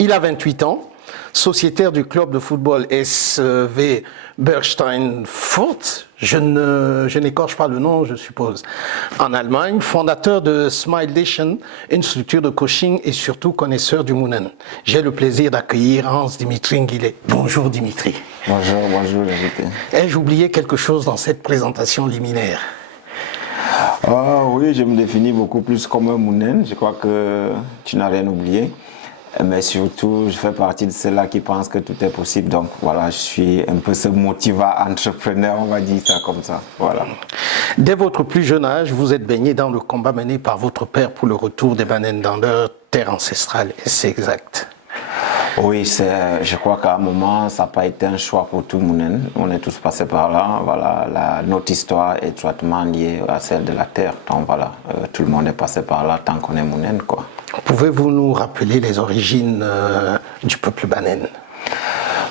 Il a 28 ans, sociétaire du club de football SV Bergstein-Furt, je n'écorche pas le nom, je suppose, en Allemagne, fondateur de Smilation, une structure de coaching et surtout connaisseur du Mounen. J'ai le plaisir d'accueillir Hans-Dimitri Nguillet. Bonjour Dimitri. Bonjour, invité. Ai-je oublié quelque chose dans cette présentation liminaire? Ah oui, je me définis beaucoup plus comme un Mounen. Je crois que tu n'as rien oublié. Mais surtout, je fais partie de ceux-là qui pensent que tout est possible. Donc voilà, je suis un peu ce motivant entrepreneur, on va dire ça comme ça. Voilà. Dès votre plus jeune âge, vous êtes baigné dans le combat mené par votre père pour le retour des Banen dans leur terre ancestrale. C'est exact? Oui, je crois qu'à un moment, ça n'a pas été un choix pour tout Mounen. On est tous passés par là. Voilà, notre histoire est étroitement liée à celle de la terre. Donc voilà, tout le monde est passé par là tant qu'on est Mounen, quoi. Pouvez-vous nous rappeler les origines du peuple Banen?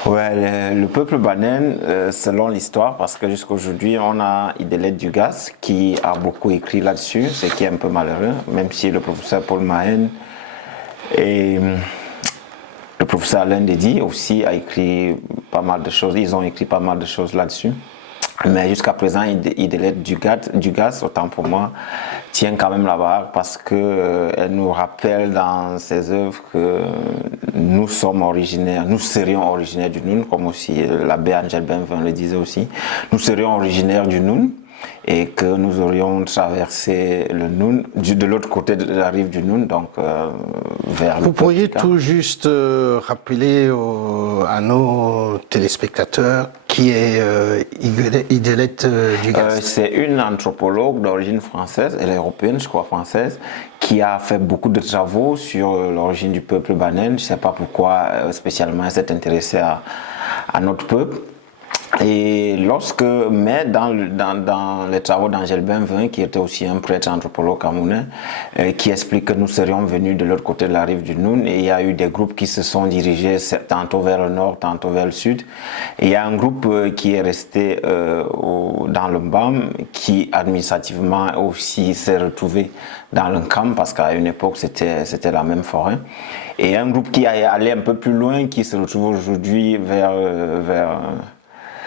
Ouais, le peuple Banen, selon l'histoire, parce que jusqu'à aujourd'hui, on a Idelette Dugas qui a beaucoup écrit là-dessus, ce qui est un peu malheureux, même si le professeur Paul Mahen et le professeur Alain Dédi aussi a écrit pas mal de choses, ils ont écrit pas mal de choses là-dessus. Mais jusqu'à présent, Idelette Dugas, autant pour moi, tient quand même la barre parce qu'elle nous rappelle dans ses œuvres que nous serions originaires du Noun, comme aussi l'abbé Angel Benvin le disait aussi. Nous serions originaires du Noun et que nous aurions traversé le Noun, de l'autre côté de la rive du Noun, donc vers le Vous pourriez Portugal. tout juste rappeler à nos téléspectateurs qui est Idelette Dugas? C'est une anthropologue d'origine française, elle est européenne, je crois française, qui a fait beaucoup de travaux sur l'origine du peuple Banen. Je ne sais pas pourquoi spécialement elle s'est intéressée à notre peuple. Et dans les travaux d'Angel Benvin, qui était aussi un prêtre anthropologue camerounais, qui explique que nous serions venus de l'autre côté de la rive du Noun, et il y a eu des groupes qui se sont dirigés tantôt vers le nord, tantôt vers le sud. Et il y a un groupe qui est resté dans le Mbam, qui administrativement aussi s'est retrouvé dans le Nkam, parce qu'à une époque c'était la même forêt. Et un groupe qui est allé un peu plus loin, qui se retrouve aujourd'hui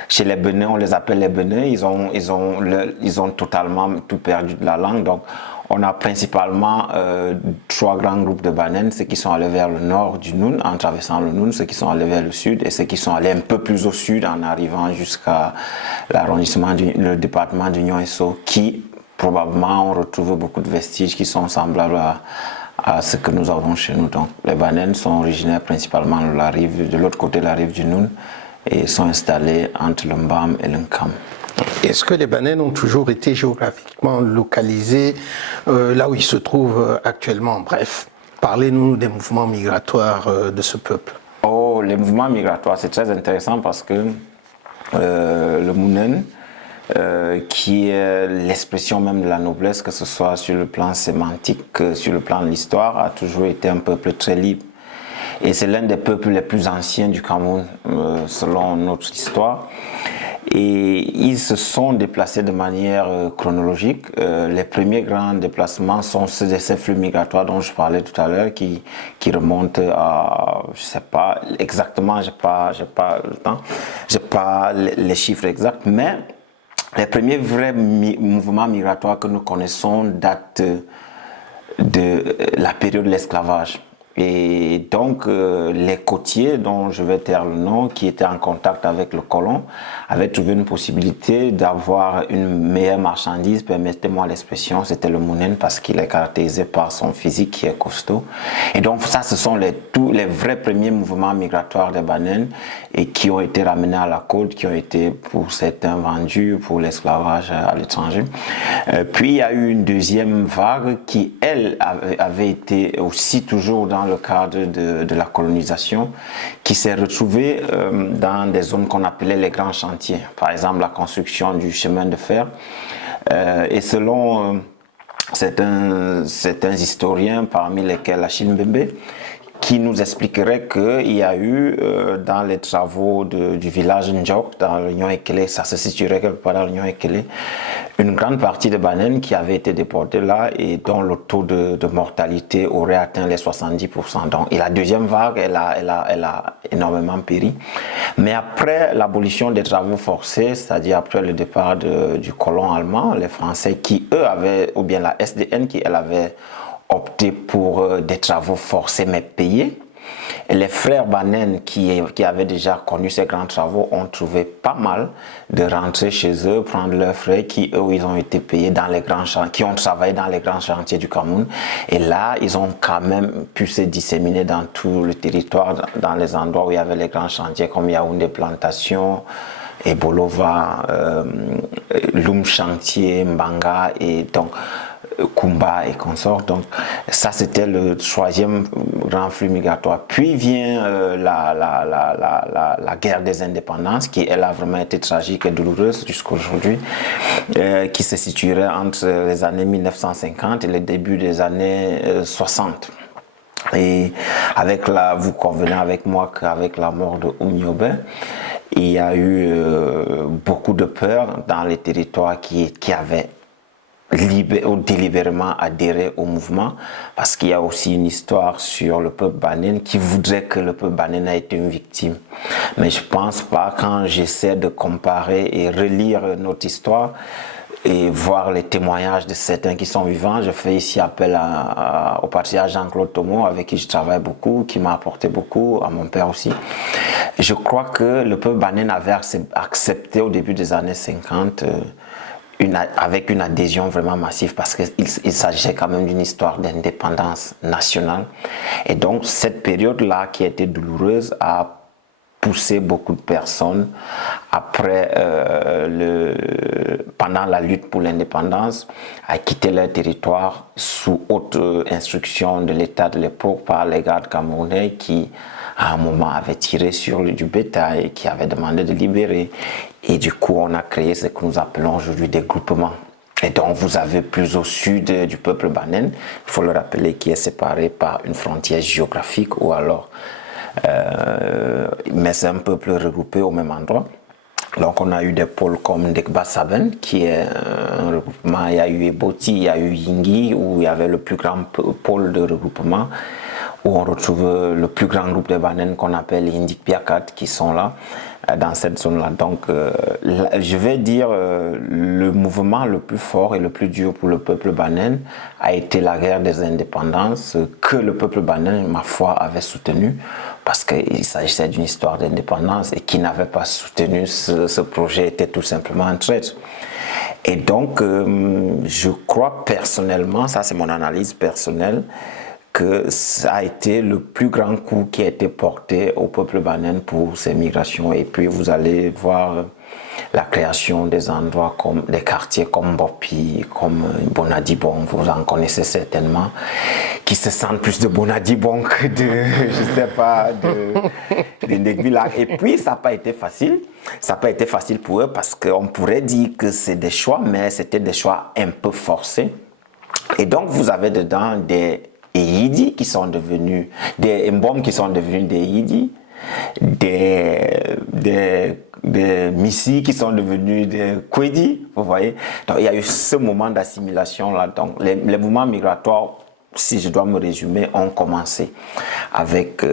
chez les Bénins, on les appelle les Bénins, ils ont totalement tout perdu de la langue. Donc, on a principalement trois grands groupes de Banen, ceux qui sont allés vers le nord du Noun, en traversant le Noun, ceux qui sont allés vers le sud, et ceux qui sont allés un peu plus au sud, en arrivant jusqu'à l'arrondissement, le département d'Union et Sceaux, qui probablement ont retrouvé beaucoup de vestiges qui sont semblables à ce que nous avons chez nous. Donc, les Banen sont originaires principalement de l'autre côté de la rive du Noun, et sont installés entre le Mbam et le Nkam. Est-ce que les Banen ont toujours été géographiquement localisés là où ils se trouvent actuellement? Bref, parlez-nous des mouvements migratoires de ce peuple. Oh, les mouvements migratoires, c'est très intéressant parce que le Mounen, qui est l'expression même de la noblesse, que ce soit sur le plan sémantique, sur le plan de l'histoire, a toujours été un peuple très libre. Et c'est l'un des peuples les plus anciens du Cameroun, selon notre histoire. Et ils se sont déplacés de manière chronologique. Les premiers grands déplacements sont ceux de ces flux migratoires dont je parlais tout à l'heure, qui remontent à, je ne sais pas exactement, j'ai pas le temps, j'ai pas les chiffres exacts, mais les premiers vrais mouvements migratoires que nous connaissons datent de la période de l'esclavage. Et donc, les côtiers, dont je vais taire le nom, qui étaient en contact avec le colon, avaient trouvé une possibilité d'avoir une meilleure marchandise, permettez-moi l'expression, c'était le Mounen, parce qu'il est caractérisé par son physique qui est costaud. Et donc, ça, ce sont tous les vrais premiers mouvements migratoires des Banen, et qui ont été ramenés à la côte, qui ont été pour certains vendus pour l'esclavage à l'étranger. Puis, il y a eu une deuxième vague qui, elle, avait été aussi toujours dans le cadre de la colonisation, qui s'est retrouvée dans des zones qu'on appelait les grands chantiers, par exemple la construction du chemin de fer. Et selon certains historiens, parmi lesquels Achille Mbembe, qui nous expliquerait qu'il y a eu dans les travaux du village Ndjok, dans l'Union Ekele, ça se situerait quelque part dans l'Union Ekele, une grande partie de bananes qui avait été déportée là et dont le taux de mortalité aurait atteint les 70%. Donc, et la deuxième vague, elle a énormément péri. Mais après l'abolition des travaux forcés, c'est-à-dire après le départ du colon allemand, les Français qui, eux, avaient, ou bien la SDN qui, elle, avait opté pour des travaux forcés mais payés. Et les frères Banen qui avaient déjà connu ces grands travaux ont trouvé pas mal de rentrer chez eux, prendre leurs frais qui eux ils ont été payés dans les grands chantiers, qui ont travaillé dans les grands chantiers du Cameroun. Et là ils ont quand même pu se disséminer dans tout le territoire, dans les endroits où il y avait les grands chantiers comme Yaoundé Plantation, et Bolova, Loum Chantier, Mbanga et donc Kumba et consorts. Donc ça c'était le troisième grand flux migratoire. Puis vient la guerre des indépendances qui elle a vraiment été tragique et douloureuse jusqu'à aujourd'hui, qui se situerait entre les années 1950 et le début des années 60. Et avec vous convenez avec moi qu'avec la mort de Oumyobé, il y a eu beaucoup de peur dans les territoires qui avaient ou délibérément adhéré au mouvement, parce qu'il y a aussi une histoire sur le peuple Banen qui voudrait que le peuple Banen ait été une victime. Mais je pense pas, quand j'essaie de comparer et relire notre histoire et voir les témoignages de certains qui sont vivants, je fais ici appel au patriarche Jean-Claude Thomo, avec qui je travaille beaucoup, qui m'a apporté beaucoup, à mon père aussi. Je crois que le peuple Banen avait accepté au début des années 50 avec une adhésion vraiment massive, parce qu'il s'agissait quand même d'une histoire d'indépendance nationale. Et donc cette période-là qui a été douloureuse a poussé beaucoup de personnes après pendant la lutte pour l'indépendance à quitter leur territoire sous haute instruction de l'État de l'époque par les gardes camerounais qui à un moment avaient tiré sur du bétail et qui avaient demandé de libérer. Et du coup, on a créé ce que nous appelons aujourd'hui des groupements. Et donc, vous avez plus au sud du peuple Banen, il faut le rappeler, qui est séparé par une frontière géographique ou alors, mais c'est un peuple regroupé au même endroit. Donc, on a eu des pôles comme Ndekba Saben, qui est un regroupement. Il y a eu Eboti, il y a eu Yingi, où il y avait le plus grand pôle de regroupement, où on retrouve le plus grand groupe de Banen qu'on appelle les Indik Piakat, qui sont là, dans cette zone-là. Donc, je vais dire, le mouvement le plus fort et le plus dur pour le peuple Banen a été la guerre des indépendances que le peuple Banen, ma foi, avait soutenu, parce qu'il s'agissait d'une histoire d'indépendance, et qui n'avait pas soutenu ce projet était tout simplement un traître. Et donc, je crois personnellement, ça c'est mon analyse personnelle, que ça a été le plus grand coup qui a été porté au peuple Banen pour ces migrations. Et puis vous allez voir la création des endroits comme des quartiers comme Bopi, comme Bonadibon, vous en connaissez certainement, qui se sentent plus de Bonadibon que de, je sais pas, de Ndekvilla. Et puis ça n'a pas été facile. Ça n'a pas été facile pour eux, parce qu'on pourrait dire que c'est des choix, mais c'était des choix un peu forcés. Et donc vous avez dedans des Yidi qui sont devenus des Mbom qui sont devenus des Yidi, des Missi qui sont devenus des Kwedi, vous voyez. Donc il y a eu ce moment d'assimilation là. Donc les mouvements migratoires, si je dois me résumer, ont commencé avec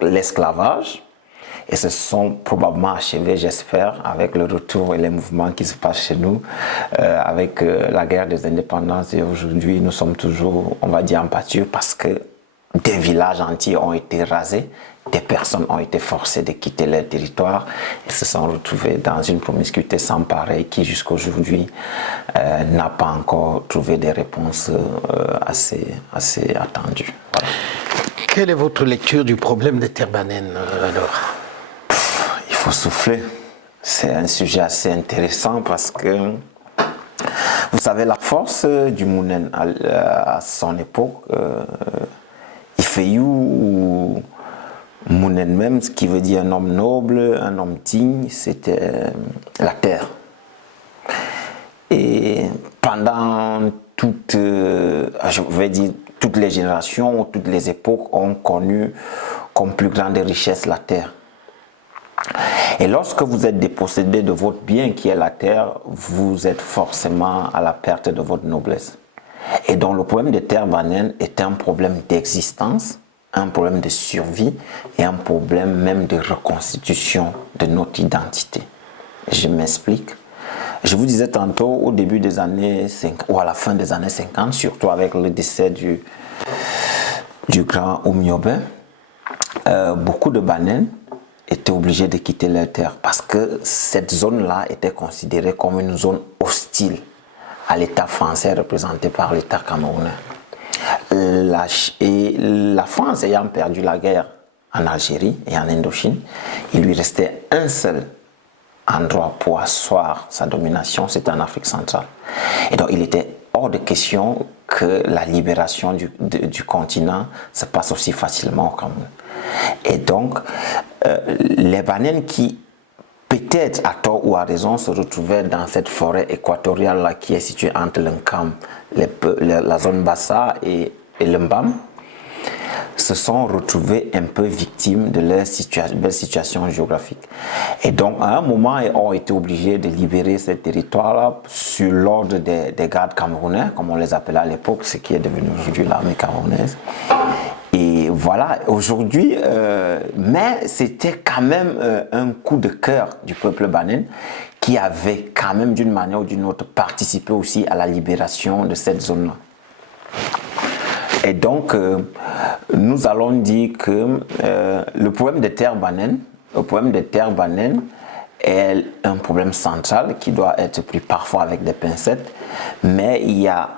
l'esclavage. Et se sont probablement achevés, j'espère, avec le retour et les mouvements qui se passent chez nous, avec la guerre des indépendances. Et aujourd'hui, nous sommes toujours, on va dire, en pâture, parce que des villages entiers ont été rasés, des personnes ont été forcées de quitter leur territoire et se sont retrouvées dans une promiscuité sans pareil qui, jusqu'à aujourd'hui, n'a pas encore trouvé des réponses assez attendues. Voilà. Quelle est votre lecture du problème des terres banen alors ? Il faut souffler. C'est un sujet assez intéressant parce que, vous savez, la force du Mounen à son époque, Ifeyou ou Mounen même, ce qui veut dire un homme noble, un homme digne, c'était la terre. Et pendant toute toutes les générations, toutes les époques ont connu comme plus grande richesse la terre. Et lorsque vous êtes dépossédé de votre bien qui est la terre, vous êtes forcément à la perte de votre noblesse. Et donc le problème des terres bananières est un problème d'existence, un problème de survie et un problème même de reconstitution de notre identité. Je m'explique. Je vous disais tantôt au début des années 50 ou à la fin des années 50, surtout avec le décès du grand Oumyobé, beaucoup de Banènes étaient obligés de quitter leur terre parce que cette zone-là était considérée comme une zone hostile à l'État français représenté par l'État camerounais. La France ayant perdu la guerre en Algérie et en Indochine, il lui restait un seul endroit pour asseoir sa domination, c'était en Afrique centrale. Et donc il était hors de question que la libération du continent se passe aussi facilement au Cameroun. Et donc les Banènes qui peut-être à tort ou à raison se retrouvaient dans cette forêt équatoriale là, qui est située entre l'Nkam, la zone Bassa et l'Mbam, se sont retrouvés un peu victimes de leur situation géographique. Et donc, à un moment, ils ont été obligés de libérer ces territoires-là sur l'ordre des gardes camerounais, comme on les appelait à l'époque, ce qui est devenu aujourd'hui l'armée camerounaise. Et voilà, aujourd'hui, mais c'était quand même un coup de cœur du peuple banène qui avait quand même d'une manière ou d'une autre participé aussi à la libération de cette zone-là. Et donc, nous allons dire que le problème des terres banènes, est un problème central qui doit être pris parfois avec des pincettes, mais il y a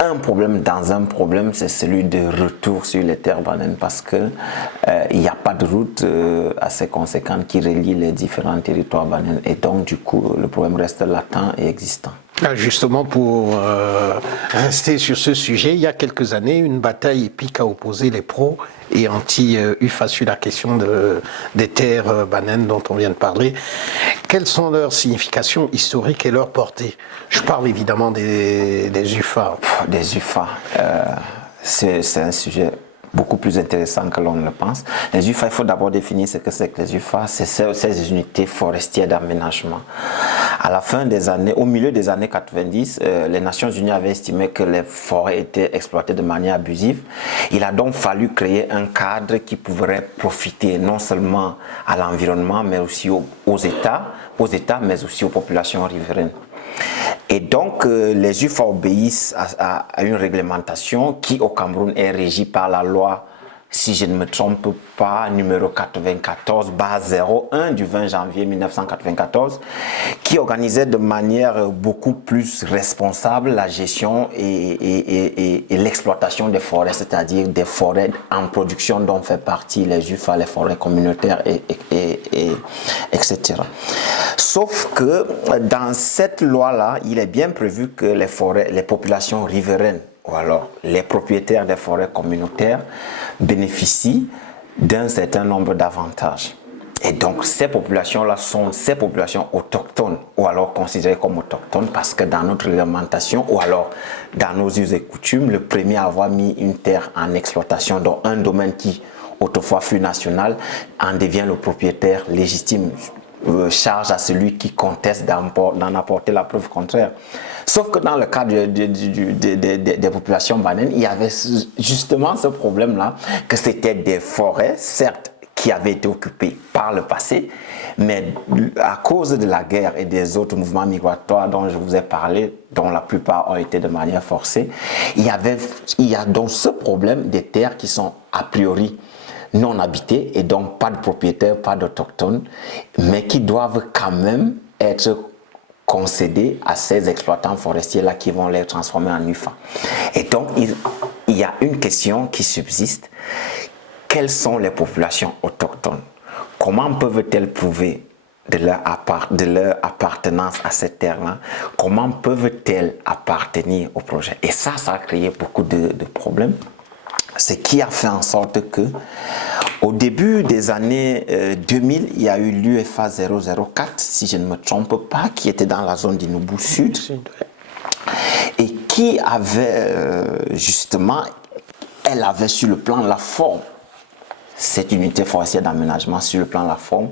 un problème dans un problème, c'est celui de retour sur les terres banènes parce que il n'y a pas de route assez conséquente qui relie les différents territoires banènes et donc du coup le problème reste latent et existant. Justement, pour rester sur ce sujet, il y a quelques années, une bataille épique a opposé les pros et anti-UFA sur la question des terres banènes dont on vient de parler. Quelles sont leurs significations historiques et leur portée? Je parle évidemment des UFA. Des UFA, c'est un sujet beaucoup plus intéressant que l'on ne le pense. Les UFA, il faut d'abord définir ce que c'est que les UFA. C'est ces unités forestières d'aménagement. À la fin des années, au milieu des années 90, les Nations Unies avaient estimé que les forêts étaient exploitées de manière abusive. Il a donc fallu créer un cadre qui pourrait profiter non seulement à l'environnement, mais aussi aux États, mais aussi aux populations riveraines. Et donc, les UFA obéissent à une réglementation qui, au Cameroun, est régie par la loi, si je ne me trompe pas, numéro 94/01 du 20 janvier 1994, qui organisait de manière beaucoup plus responsable la gestion et l'exploitation des forêts, c'est-à-dire des forêts en production dont fait partie les UFA, les forêts communautaires, etc. Sauf que dans cette loi-là, il est bien prévu que les populations riveraines ou alors les propriétaires des forêts communautaires bénéficient d'un certain nombre d'avantages. Et donc ces populations-là sont ces populations autochtones ou alors considérées comme autochtones parce que dans notre réglementation ou alors dans nos us et coutumes, le premier à avoir mis une terre en exploitation dans un domaine qui autrefois fut national en devient le propriétaire légitime. Charge à celui qui conteste d'en apporter la preuve contraire. Sauf que dans le cas des populations banènes, il y avait justement ce problème-là, que c'était des forêts, certes, qui avaient été occupées par le passé, mais à cause de la guerre et des autres mouvements migratoires dont je vous ai parlé, dont la plupart ont été de manière forcée, il y a donc ce problème des terres qui sont a priori non habités et donc pas de propriétaires, pas d'autochtones, mais qui doivent quand même être concédés à ces exploitants forestiers-là qui vont les transformer en UFA. Et donc, il y a une question qui subsiste. Quelles sont les populations autochtones? Comment peuvent-elles prouver de leur appartenance à cette terre-là? Comment peuvent-elles appartenir au projet? Et ça a créé beaucoup de problèmes. Ce qui a fait en sorte que, au début des années 2000, il y a eu l'UFA 004, si je ne me trompe pas, qui était dans la zone d'Inoubou Sud, et qui avait justement, elle avait sur le plan de la forme, cette unité forestière d'aménagement sur le plan de la forme,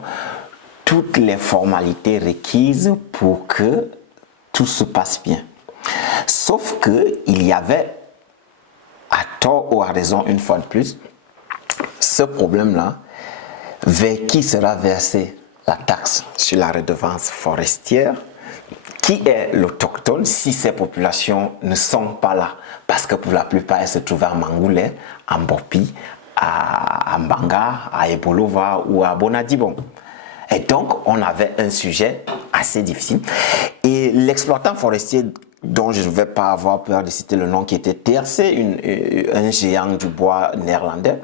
toutes les formalités requises pour que tout se passe bien. Sauf qu'il y avait, à tort ou à raison une fois de plus, ce problème-là, vers qui sera versée la taxe sur la redevance forestière, qui est l'autochtone si ces populations ne sont pas là. Parce que pour la plupart, elles se trouvent à Mangoulé, à Mbopi, à Mbanga, à Ebolova ou à Bonadibon. Et donc, on avait un sujet assez difficile. Et l'exploitant forestier, dont je ne vais pas avoir peur de citer le nom, qui était TRC, un géant du bois néerlandais,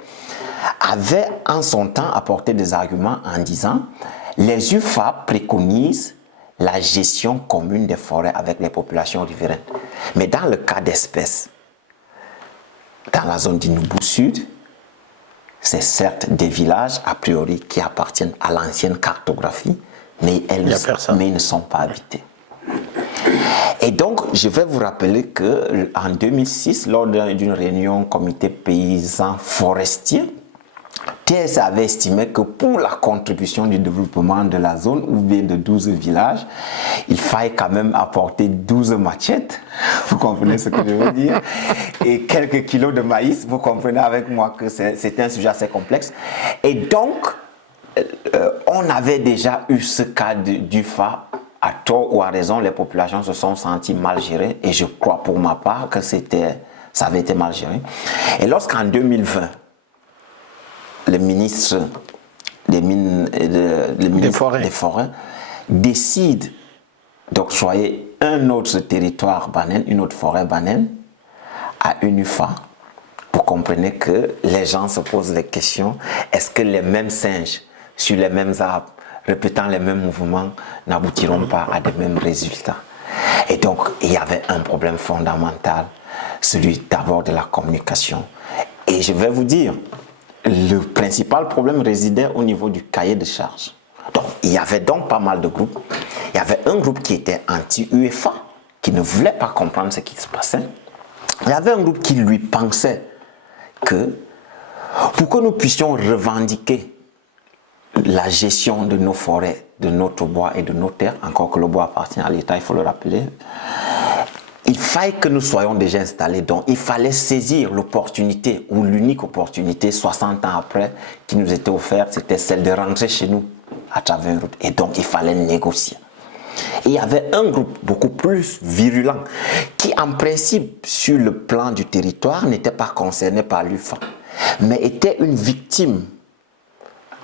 avait en son temps apporté des arguments en disant « Les UFA préconisent la gestion commune des forêts avec les populations riveraines. Mais dans le cas d'espèces, dans la zone d'Inoubou Sud, c'est certes des villages, a priori, qui appartiennent à l'ancienne cartographie, mais ils ne sont pas habités. » Et donc, je vais vous rappeler qu'en 2006, lors d'une réunion comité paysan forestier, TS avait estimé que pour la contribution du développement de la zone ouverte de 12 villages, il fallait quand même apporter 12 machettes, vous comprenez ce que je veux dire, et quelques kilos de maïs, vous comprenez avec moi que c'était un sujet assez complexe. Et donc, on avait déjà eu ce cas d'UFA, à tort ou à raison, les populations se sont senties mal gérées, et je crois pour ma part que ça avait été mal géré. Et lorsqu'en 2020, le ministre des Mines et des Forêts décide d'octroyer un autre territoire banane, une autre forêt banane à une UFA. Vous comprenez que les gens se posent les questions, est-ce que les mêmes singes sur les mêmes arbres, répétant les mêmes mouvements, n'aboutiront pas à des mêmes résultats? Et donc, il y avait un problème fondamental, celui d'abord de la communication. Et je vais vous dire, le principal problème résidait au niveau du cahier de charges. Donc, il y avait donc pas mal de groupes. Il y avait un groupe qui était anti-UFA, qui ne voulait pas comprendre ce qui se passait. Il y avait un groupe qui lui pensait que pour que nous puissions revendiquer la gestion de nos forêts, de notre bois et de nos terres, encore que le bois appartient à l'État, il faut le rappeler, il fallait que nous soyons déjà installés. Donc, il fallait saisir l'opportunité, ou l'unique opportunité, 60 ans après, qui nous était offerte, c'était celle de rentrer chez nous à travers une route. Et donc, il fallait négocier. Et il y avait un groupe beaucoup plus virulent, qui en principe, sur le plan du territoire, n'était pas concerné par l'UFA, mais était une victime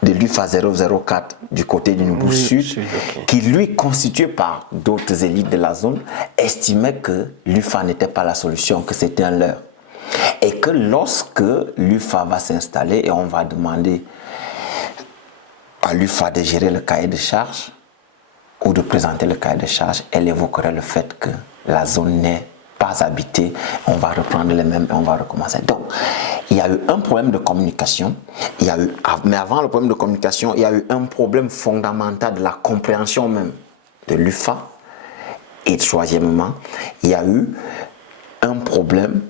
de l'UFA 004 du côté du Noubou Sud, qui lui, constitué par d'autres élites de la zone, estimait que l'UFA n'était pas la solution, que c'était un leurre. Et que lorsque l'UFA va s'installer et on va demander à l'UFA de gérer le cahier de charges ou de présenter le cahier de charges, elle évoquerait le fait que la zone n'est pas habitée, on va reprendre les mêmes et on va recommencer. Donc, il y a eu un problème de communication, mais avant le problème de communication, il y a eu un problème fondamental de la compréhension même de l'UFA. Et troisièmement, il y a eu un problème,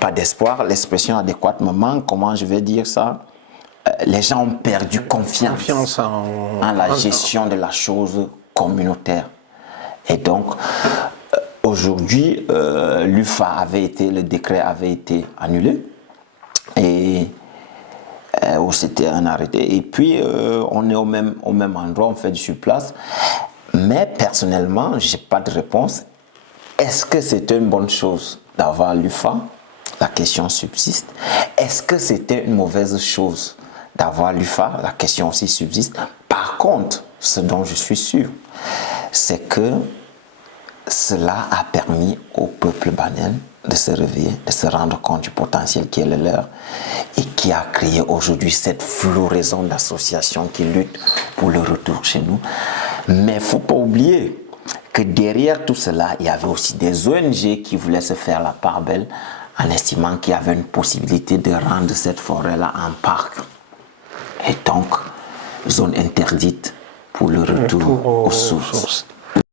pas d'espoir, l'expression adéquate me manque, comment je vais dire ça, les gens ont perdu confiance en la gestion de la chose communautaire. Et donc, aujourd'hui, le décret avait été annulé et c'était un arrêté. Et puis, on est au même endroit, on fait du surplace. Mais personnellement, je n'ai pas de réponse. Est-ce que c'était une bonne chose d'avoir l'UFA? La question subsiste. Est-ce que c'était une mauvaise chose d'avoir l'UFA? La question aussi subsiste. Par contre, ce dont je suis sûr, c'est que cela a permis au peuple banane de se réveiller, de se rendre compte du potentiel qui est le leur et qui a créé aujourd'hui cette floraison d'associations qui luttent pour le retour chez nous. Mais il ne faut pas oublier que derrière tout cela, il y avait aussi des ONG qui voulaient se faire la part belle en estimant qu'il y avait une possibilité de rendre cette forêt-là en parc. Et donc, zone interdite pour le retour aux sources.